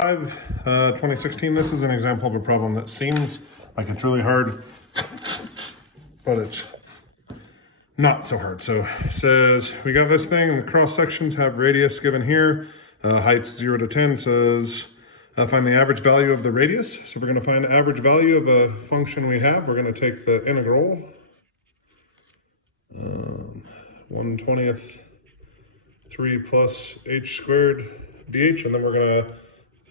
2016. This is an example of a problem that seems like it's really hard, but it's not so hard. So it says we got this thing, and the cross sections have radius given here, heights 0 to 10. Says find the average value of the radius. So we're going to find the average value of a function we have. We're going to take the integral 1/20th 3 plus h squared dh, and then we're going to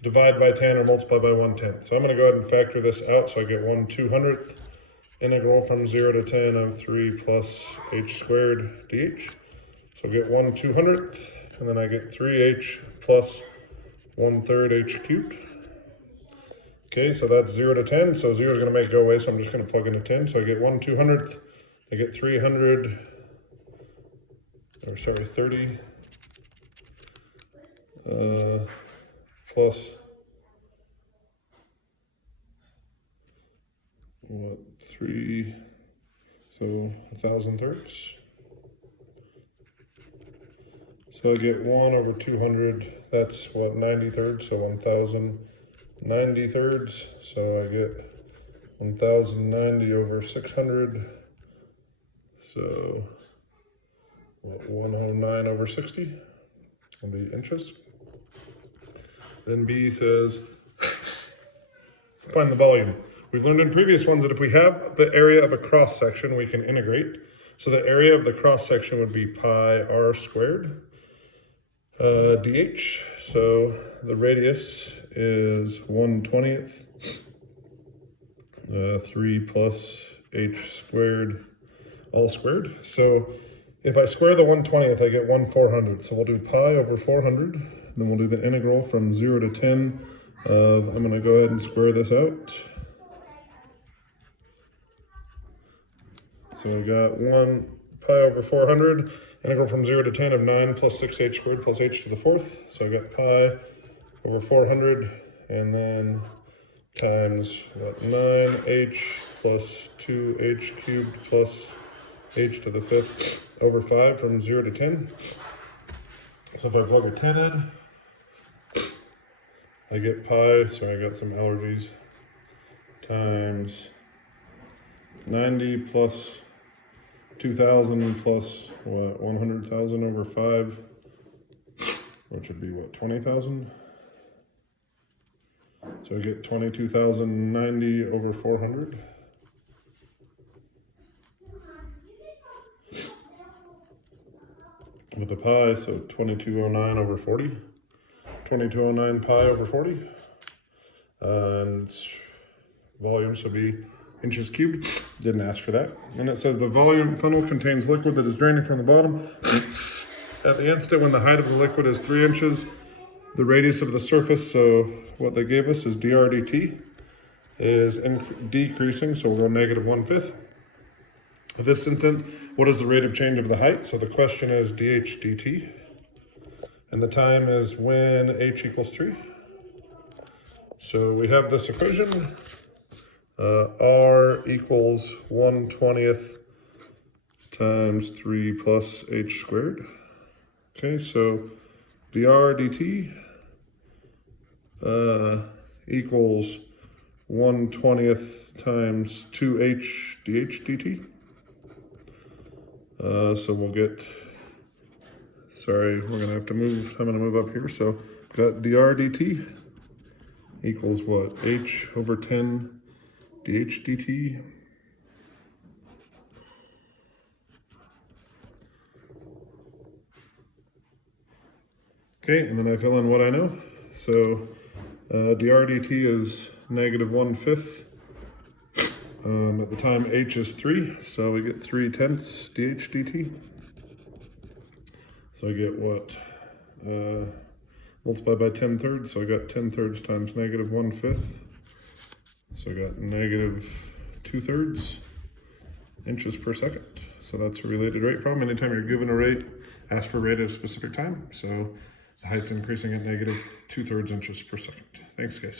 divide by 10 or multiply by 1/10. So I'm going to go ahead and factor this out. So I get 1/200th integral from 0 to 10 of 3 plus h squared dh. So I get 1/200th, and then I get 3h plus 1/3 h cubed. Okay, so that's 0 to 10. So 0 is going to make it go away, so I'm just going to plug in a 10. So I get 1/200th. I get 30 plus what, 3, so 1,000 thirds. So I get 1/200, that's what, 90 thirds, so 1,090 thirds. So I get 1,090 over 600, so what, 109 over 60 will be inches. Then B says, find the volume. We've learned in previous ones that if we have the area of a cross section, we can integrate. So the area of the cross section would be pi r squared dh. So the radius is 1/20th 3 plus h squared all squared. So if I square the 1/20th, I get 1/400. So we'll do pi over 400. Then we'll do the integral from 0 to 10 of, I'm going to go ahead and square this out. So we got 1 pi over 400, integral from 0 to 10 of 9 plus 6h squared plus h to the 4th. So I got pi over 400, and then times what, 9h plus 2h cubed plus h to the 5th over 5 from 0 to 10. So if I plug a 10 in, I get pi, sorry I got some allergies, times 90 plus 2,000 plus what, 100,000 over 5, which would be what, 20,000? So I get 22,090 over 400. With the pi, so 2209 over 40. 2209 pi over 40. And volume should be inches cubed. Didn't ask for that. And it says the volume funnel contains liquid that is draining from the bottom. At the instant when the height of the liquid is 3 inches, the radius of the surface, so what they gave us is dr dt, is decreasing, so we'll go -1/5. At this instant, what is the rate of change of the height? So the question is dh dt, and the time is when h equals 3. So we have this equation, r equals 1/20th times 3 plus h squared. Okay, so dr dt equals 1/20th times 2h dh dt. So we'll get, sorry, we're gonna have to move, I'm gonna move up here. So got dr dt equals what? H over 10 dh dt. Okay, and then I fill in what I know. So dr dt is -1/5. At the time h is 3, so we get 3/10 dh dt. So I get what? Multiply by 10 thirds, so I got 10 thirds times -1/5. So I got -2 thirds inches per second. So that's a related rate problem. Anytime you're given a rate, ask for rate at a specific time. So the height's increasing at -2 thirds inches per second. Thanks, guys.